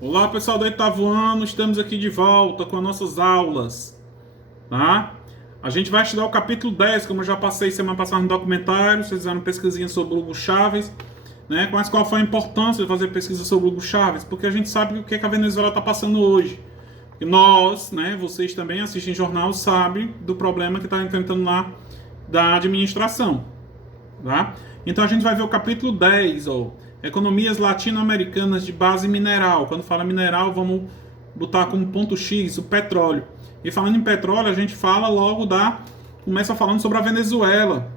Olá pessoal do oitavo ano, estamos aqui de volta com as nossas aulas, tá? A gente vai estudar o capítulo 10, como eu já passei semana passada no documentário, vocês fizeram pesquisinha sobre o Hugo Chávez, né? Mas qual foi a importância de fazer pesquisa sobre o Hugo Chávez? Porque a gente sabe o que a Venezuela está passando hoje. E nós, né, vocês também assistem jornal, sabem do problema que está enfrentando lá da administração, tá? Então a gente vai ver o capítulo 10, ó. Economias latino-americanas de base mineral. Quando fala mineral, vamos botar como ponto X o petróleo. E falando em petróleo, a gente fala logo começa falando sobre a Venezuela,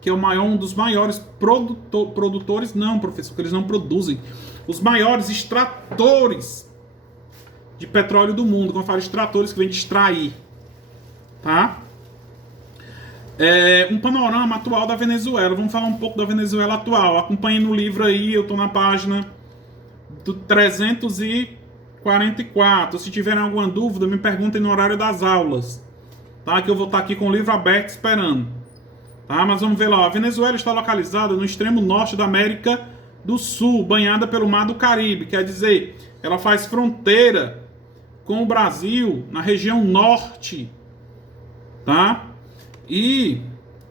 que é um dos maiores produtores, não, professor, que eles não produzem. Os maiores extratores de petróleo do mundo. Quando eu falo extratores, que vem de extrair, tá? Um panorama atual da Venezuela. Vamos falar um pouco da Venezuela atual. Acompanhe no livro aí, eu estou na página do 344. Se tiverem alguma dúvida, me perguntem no horário das aulas, tá? Que eu vou estar aqui com o livro aberto esperando, tá? Mas vamos ver lá. A Venezuela está localizada no extremo norte da América do Sul, banhada pelo Mar do Caribe. Quer dizer, ela faz fronteira com o Brasil na região norte, tá? E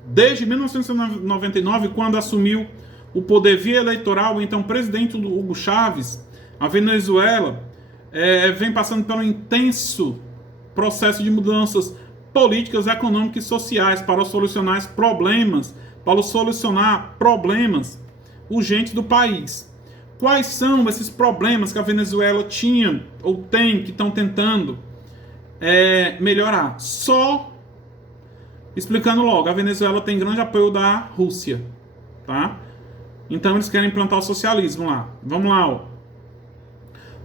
desde 1999, quando assumiu o poder via eleitoral, então presidente do Hugo Chávez, a Venezuela vem passando por um intenso processo de mudanças políticas, econômicas e sociais para solucionar problemas urgentes do país. Quais são esses problemas que a Venezuela tinha ou tem, que estão tentando melhorar? Só explicando logo, a Venezuela tem grande apoio da Rússia, tá? Então eles querem implantar o socialismo lá. Vamos lá, ó.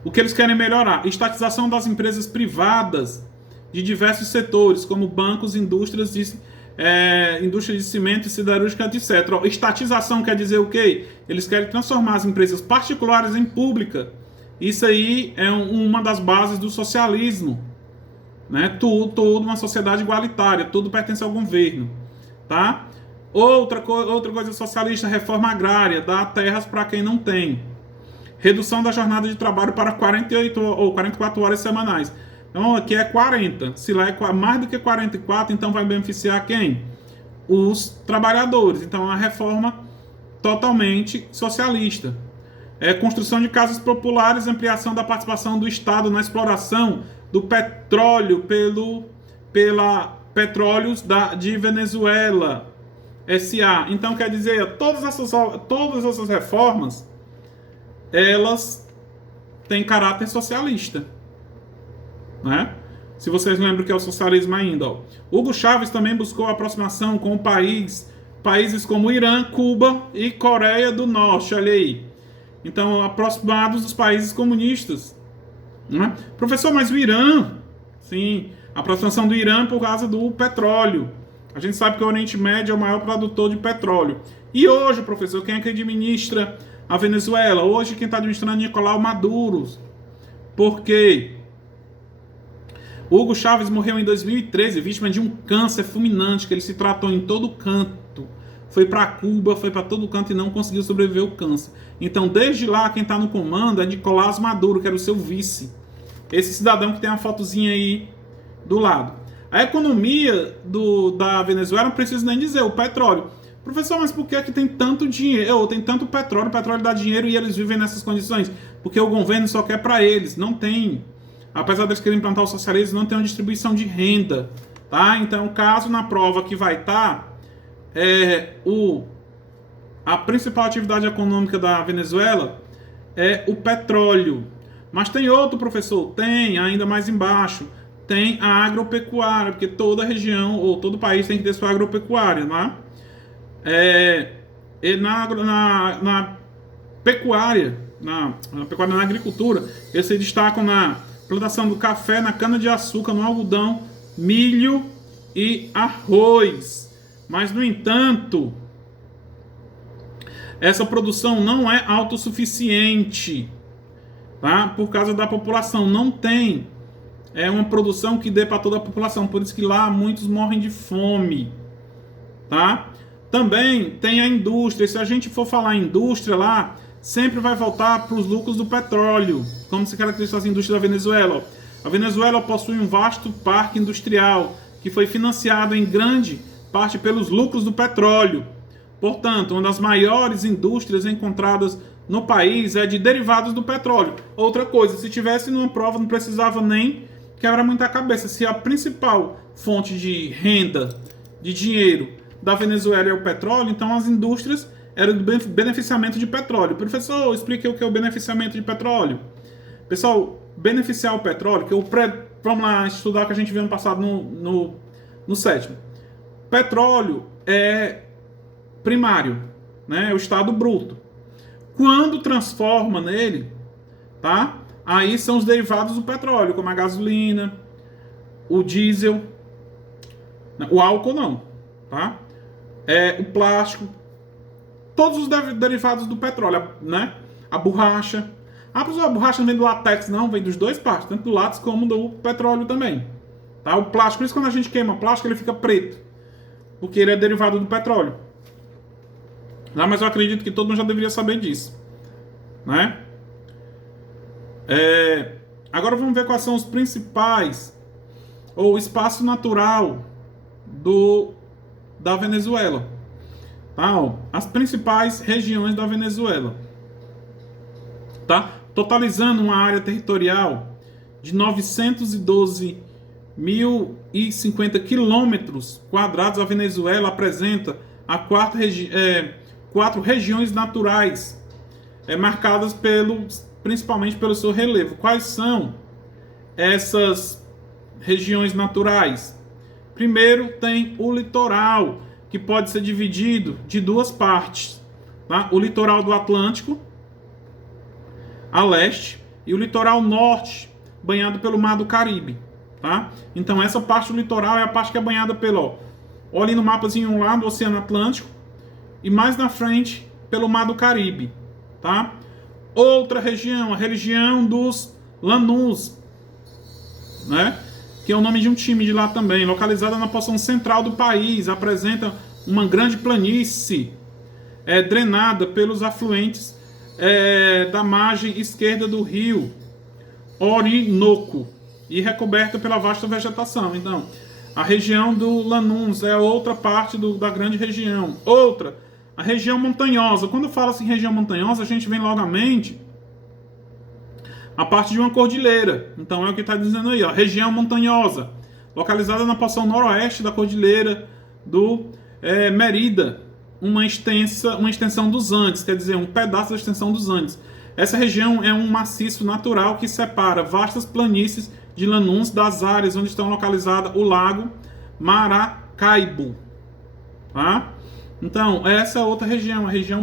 O que eles querem melhorar? Estatização das empresas privadas de diversos setores, como bancos, indústria de cimento e siderúrgica, etc. Ó, estatização quer dizer o quê? Eles querem transformar as empresas particulares em pública. Isso aí é uma das bases do socialismo. Né? Tudo uma sociedade igualitária, tudo pertence ao governo, tá? Outra coisa socialista, reforma agrária, dar terras para quem não tem. Redução da jornada de trabalho para 48 ou 44 horas semanais. Então aqui é 40. Se lá é mais do que 44, então vai beneficiar quem? Os trabalhadores. Então é uma reforma totalmente socialista. Construção de casas populares, ampliação da participação do Estado na exploração do petróleo pela Petróleos de Venezuela S.A. Então quer dizer, todas essas reformas, elas têm caráter socialista, né? Se vocês lembram que é o socialismo ainda, ó. Hugo Chávez também buscou aproximação com países como Irã, Cuba e Coreia do Norte, olha aí. Então, aproximados dos países comunistas. Né? Professor, mas o Irã, sim, a aproximação do Irã por causa do petróleo. A gente sabe que o Oriente Médio é o maior produtor de petróleo. E hoje, professor, quem é que administra a Venezuela? Hoje quem está administrando é Nicolás Maduro. Por quê? Hugo Chávez morreu em 2013, vítima de um câncer fulminante que ele se tratou em todo canto. Foi para Cuba, foi para todo canto e não conseguiu sobreviver ao câncer. Então, desde lá, quem está no comando é Nicolás Maduro, que era o seu vice. Esse cidadão que tem uma fotozinha aí do lado. A economia da Venezuela, não preciso nem dizer, o petróleo. Professor, mas por que tem tanto dinheiro? Tem tanto petróleo, o petróleo dá dinheiro e eles vivem nessas condições? Porque o governo só quer para eles, não tem. Apesar deles querem implantar o socialismo, não tem uma distribuição de renda. Tá? Então, caso na prova que vai estar, a principal atividade econômica da Venezuela é o petróleo. Mas tem outro, professor? Tem, ainda mais embaixo. Tem a agropecuária, porque toda região ou todo país tem que ter sua agropecuária, né? Na pecuária, na agricultura, eles se destacam na plantação do café, na cana-de-açúcar, no algodão, milho e arroz. Mas, no entanto, essa produção não é autossuficiente, tá? Por causa da população. Não tem uma produção que dê para toda a população. Por isso que lá muitos morrem de fome, tá? Também tem a indústria. Se a gente for falar em indústria lá, sempre vai voltar para os lucros do petróleo, como se caracteriza as indústrias da Venezuela. A Venezuela possui um vasto parque industrial que foi financiado em grande parte pelos lucros do petróleo. Portanto, uma das maiores indústrias encontradas no país é de derivados do petróleo. Outra coisa, se tivesse numa prova, não precisava nem quebrar muita cabeça. Se a principal fonte de renda, de dinheiro da Venezuela é o petróleo, então as indústrias eram do beneficiamento de petróleo. Professor, explique o que é o beneficiamento de petróleo. Pessoal, beneficiar o petróleo, vamos lá estudar o que a gente viu no passado no sétimo. Petróleo é primário, né? É o estado bruto. Quando transforma nele, tá? Aí são os derivados do petróleo, como a gasolina, o diesel, o álcool não, tá? O plástico, todos os derivados do petróleo, né? A borracha. A borracha não vem do látex, não, vem dos dois partes, tanto do látex como do petróleo também. Tá? O plástico, por isso quando a gente queima plástico, ele fica preto, porque ele é derivado do petróleo. Mas eu acredito que todo mundo já deveria saber disso, né? Agora vamos ver quais são os principais, ou o espaço natural da Venezuela. Tá? As principais regiões da Venezuela. Tá? Totalizando uma área territorial de 912.050 quilômetros quadrados, a Venezuela apresenta quatro regiões naturais, marcadas principalmente pelo seu relevo. Quais são essas regiões naturais? Primeiro, tem o litoral, que pode ser dividido de duas partes. Tá? O litoral do Atlântico, a leste, e o litoral norte, banhado pelo Mar do Caribe. Tá? Então, essa parte do litoral é a parte que é banhada olha ali no mapazinho lá do Oceano Atlântico, e mais na frente, pelo Mar do Caribe. Tá? Outra região, a região dos Lanús, né? Que é o nome de um time de lá também, localizada na porção central do país, apresenta uma grande planície drenada pelos afluentes da margem esquerda do rio Orinoco e recoberta pela vasta vegetação. Então, a região do Lanús é outra parte da grande região. Outra, a região montanhosa. Quando fala assim região montanhosa, a gente vem logo à mente a parte de uma cordilheira. Então é o que está dizendo aí, ó, região montanhosa, localizada na porção noroeste da cordilheira do Mérida, uma extensão dos Andes, quer dizer, um pedaço da extensão dos Andes. Essa região é um maciço natural que separa vastas planícies de Lanús das áreas onde estão localizadas o lago Maracaibo. Tá? Então, essa é outra região, a região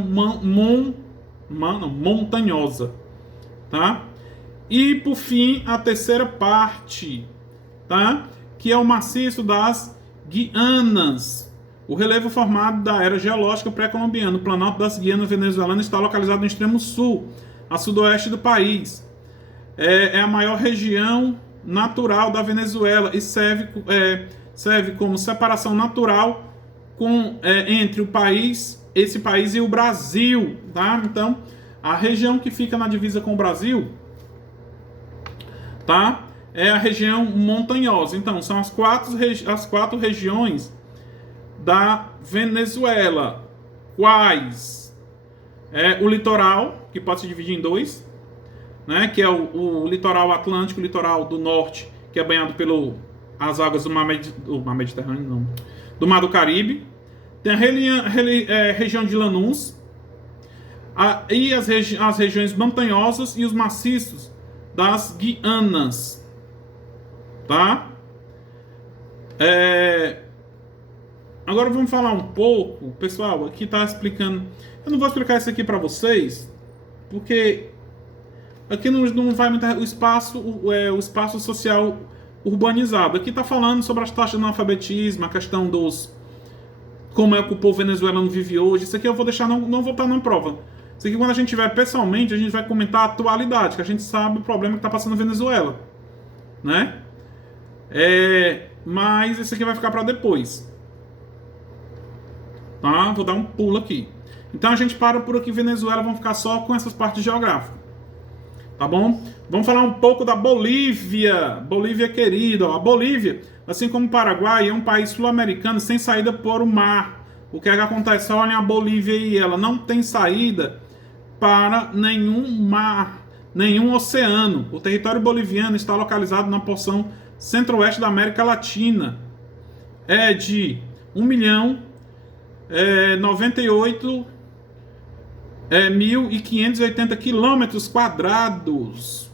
montanhosa. Tá? E, por fim, a terceira parte, tá? Que é o maciço das Guianas. O relevo formado da era geológica pré-colombiana. O Planalto das Guianas venezuelanas está localizado no extremo sul, a sudoeste do país. É a maior região natural da Venezuela e serve como separação natural entre esse país e o Brasil. Tá? Então, a região que fica na divisa com o Brasil, tá? É a região montanhosa. Então, são as quatro regiões da Venezuela. Quais? O litoral, que pode se dividir em dois, né? Que é o litoral atlântico, o litoral do norte, que é banhado pelas águas do Mar Mediterrâneo, não, do Mar do Caribe. Tem a região de Lanús, e as regiões montanhosas e os maciços das Guianas. Tá? Agora vamos falar um pouco, pessoal, aqui está explicando. Eu não vou explicar isso aqui para vocês, porque aqui não vai muito o espaço social urbanizado. Aqui está falando sobre as taxas de analfabetismo, a questão como é que o povo venezuelano vive hoje. Isso aqui eu vou deixar, não vou estar na prova. Isso aqui, quando a gente tiver pessoalmente, a gente vai comentar a atualidade, que a gente sabe o problema que está passando na Venezuela, né? Mas isso aqui vai ficar para depois, tá? Vou dar um pulo aqui. Então a gente para por aqui, Venezuela, vamos ficar só com essas partes geográficas. Tá bom? Vamos falar um pouco da Bolívia. Bolívia querida. A Bolívia, assim como o Paraguai, é um país sul-americano sem saída por o mar. O que é que acontece? Olha a Bolívia e ela não tem saída para nenhum mar, nenhum oceano. O território boliviano está localizado na porção centro-oeste da América Latina. É de 1.098.580 quilômetros quadrados,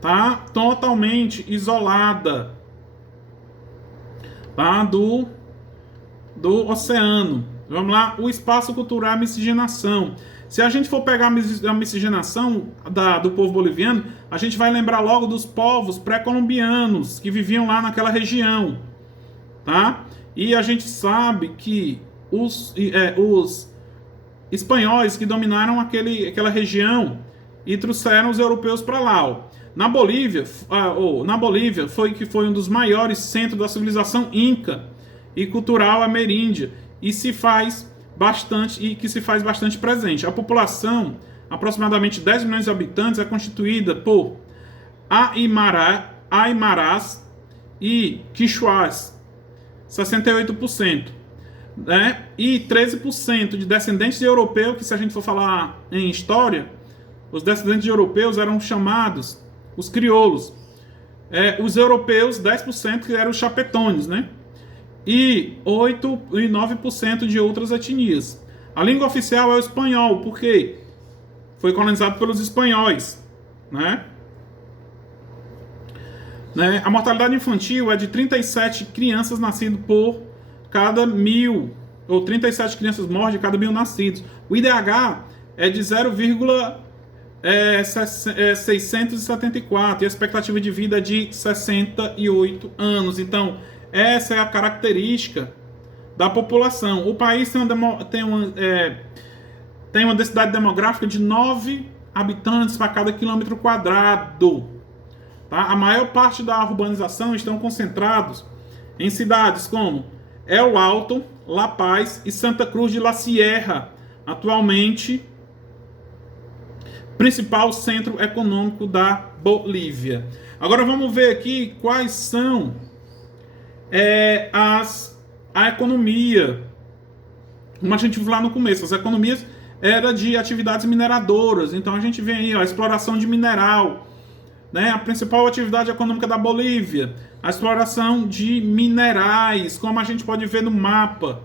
tá? Totalmente isolada, tá? Do oceano. Vamos lá, o espaço cultural e a miscigenação. Se a gente for pegar a miscigenação do povo boliviano, a gente vai lembrar logo dos povos pré-colombianos que viviam lá naquela região, tá? E a gente sabe que os espanhóis que dominaram aquela região e trouxeram os europeus para lá. Ó. Na Bolívia foi um dos maiores centros da civilização inca e cultural ameríndia e que se faz bastante presente. A população, aproximadamente 10 milhões de habitantes, é constituída por Aimarás e Quichuás, 68%. Né? E 13% de descendentes de europeus, que se a gente for falar em história, os descendentes de europeus eram chamados os crioulos. Os europeus, 10%, que eram os chapetones, né? E 9% de outras etnias. A língua oficial é o espanhol, porque foi colonizado pelos espanhóis, né? A mortalidade infantil é de 37 crianças nascidas por cada 1.000, ou 37 crianças morrem de cada 1.000 nascidos. O IDH é de 0,674 e a expectativa de vida é de 68 anos. Então, essa é a característica da população. O país tem uma densidade demográfica de 9 habitantes para cada quilômetro quadrado. Tá? A maior parte da urbanização estão concentrados em cidades como El Alto, La Paz e Santa Cruz de la Sierra, atualmente principal centro econômico da Bolívia. Agora vamos ver aqui quais são a economia. Como a gente viu lá no começo, as economias eram de atividades mineradoras. Então a gente vê aí a exploração de mineral, né? A principal atividade econômica da Bolívia, a exploração de minerais, como a gente pode ver no mapa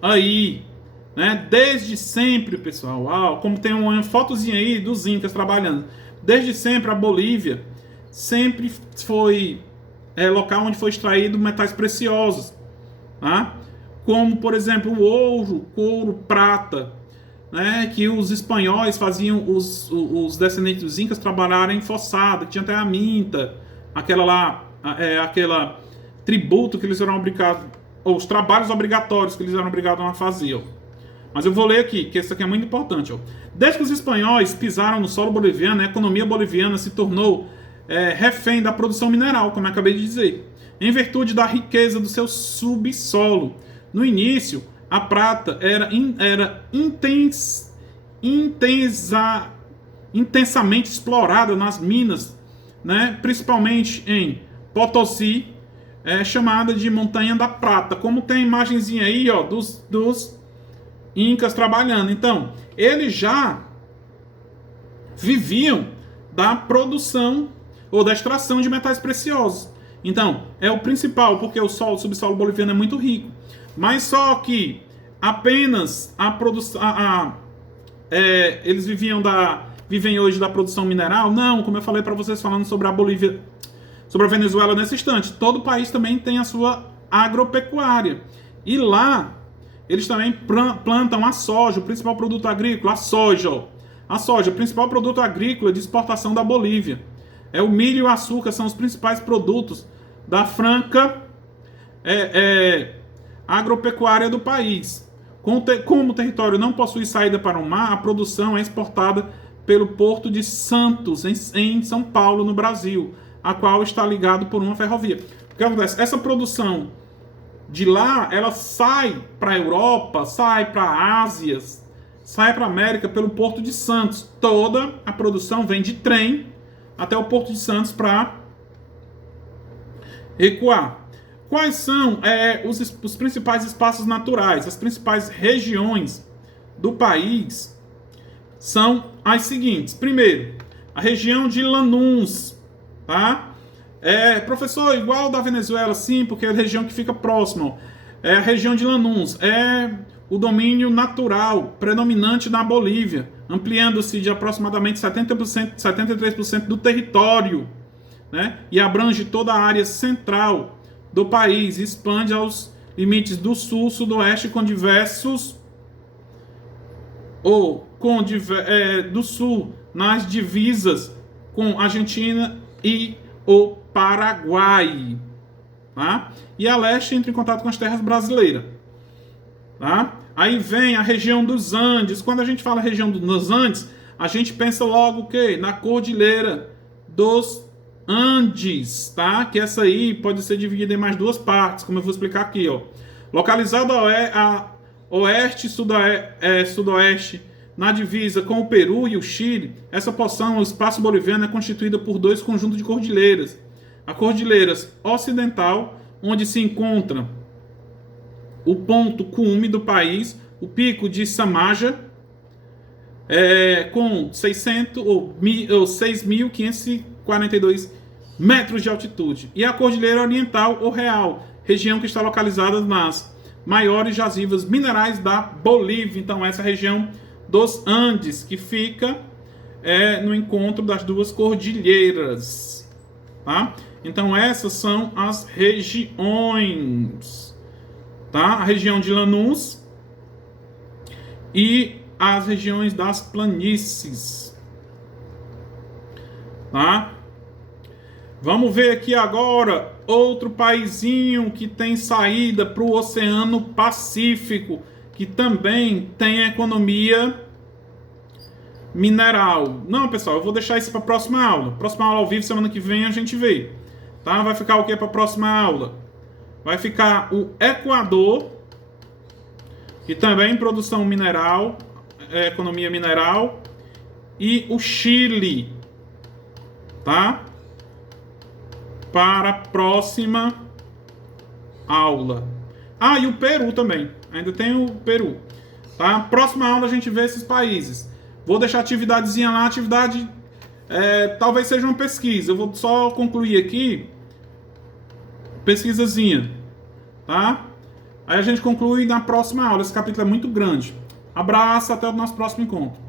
aí, né? Desde sempre, pessoal, como tem uma fotozinha aí dos incas trabalhando, desde sempre a Bolívia sempre foi local onde foi extraído metais preciosos, tá? Como, por exemplo, o ouro, couro, prata, né? Que os espanhóis faziam os descendentes dos incas trabalharem em fossada, que tinha até a minta, aquela tributo que eles eram obrigados, ou os trabalhos obrigatórios que eles eram obrigados a fazer. Ó. Mas eu vou ler aqui, que isso aqui é muito importante. Ó. Desde que os espanhóis pisaram no solo boliviano, a economia boliviana se tornou refém da produção mineral, como eu acabei de dizer, em virtude da riqueza do seu subsolo. No início, a prata era intensamente explorada nas minas, né, principalmente em Potosí, chamada de Montanha da Prata, como tem a imagenzinha aí, ó, dos incas trabalhando. Então, eles já viviam da produção ou da extração de metais preciosos. Então, é o principal, porque o subsolo boliviano é muito rico. Mas só que apenas a produção... eles vivem hoje da produção mineral? Não, como eu falei para vocês falando sobre a Bolívia, sobre a Venezuela nesse instante. Todo país também tem a sua agropecuária. E lá, eles também plantam a soja, o principal produto agrícola, a soja. A soja, o principal produto agrícola de exportação da Bolívia. O milho e o açúcar são os principais produtos da franca agropecuária do país. Como o território não possui saída para o mar, a produção é exportada pelo Porto de Santos, em São Paulo, no Brasil, a qual está ligado por uma ferrovia. O que acontece? Essa produção de lá, ela sai para a Europa, sai para a Ásia, sai para a América pelo Porto de Santos. Toda a produção vem de trem até o Porto de Santos para recuar. Quais são os principais espaços naturais, as principais regiões do país? São as seguintes. Primeiro, a região de Lanús, tá? Professor, igual da Venezuela, sim, porque é a região que fica próxima. A região de Lanús é o domínio natural predominante da Bolívia, ampliando-se de aproximadamente 70%, 73% do território, né? E abrange toda a área central do país, expande aos limites do sul, sudoeste, com diversos do sul, nas divisas com a Argentina e o Paraguai, tá? E a leste entra em contato com as terras brasileiras, tá? Aí vem a região dos Andes. Quando a gente fala região dos Andes, a gente pensa logo o quê? Na Cordilheira dos Andes, tá? Que essa aí pode ser dividida em mais duas partes, como eu vou explicar aqui, ó. Localizada a oeste e sudoeste, na divisa com o Peru e o Chile, essa porção, o espaço boliviano, é constituída por dois conjuntos de cordilheiras. A Cordilheira Ocidental, onde se encontra o ponto cume do país, o pico de Samaja, com 6.542 metros de altitude. E a Cordilheira Oriental, ou Real, região que está localizada nas maiores jazivas minerais da Bolívia. Então, essa região dos Andes, que fica no encontro das duas cordilheiras, tá? Então, essas são as regiões, tá? A região de Lanús e as regiões das planícies, tá? Vamos ver aqui agora outro paizinho que tem saída para o Oceano Pacífico, que também tem a economia mineral. Não, pessoal, eu vou deixar isso para a próxima aula. Próxima aula ao vivo, semana que vem, a gente vê. Tá? Vai ficar o que para a próxima aula? Vai ficar o Equador, que também produção mineral, economia mineral, e o Chile, tá? Para a próxima aula. Ah, e o Peru também. Ainda tem o Peru. Tá? Próxima aula a gente vê esses países. Vou deixar a atividadezinha lá. Atividade talvez seja uma pesquisa. Eu vou só concluir aqui. Pesquisazinha. Tá? Aí a gente conclui na próxima aula. Esse capítulo é muito grande. Abraço, até o nosso próximo encontro.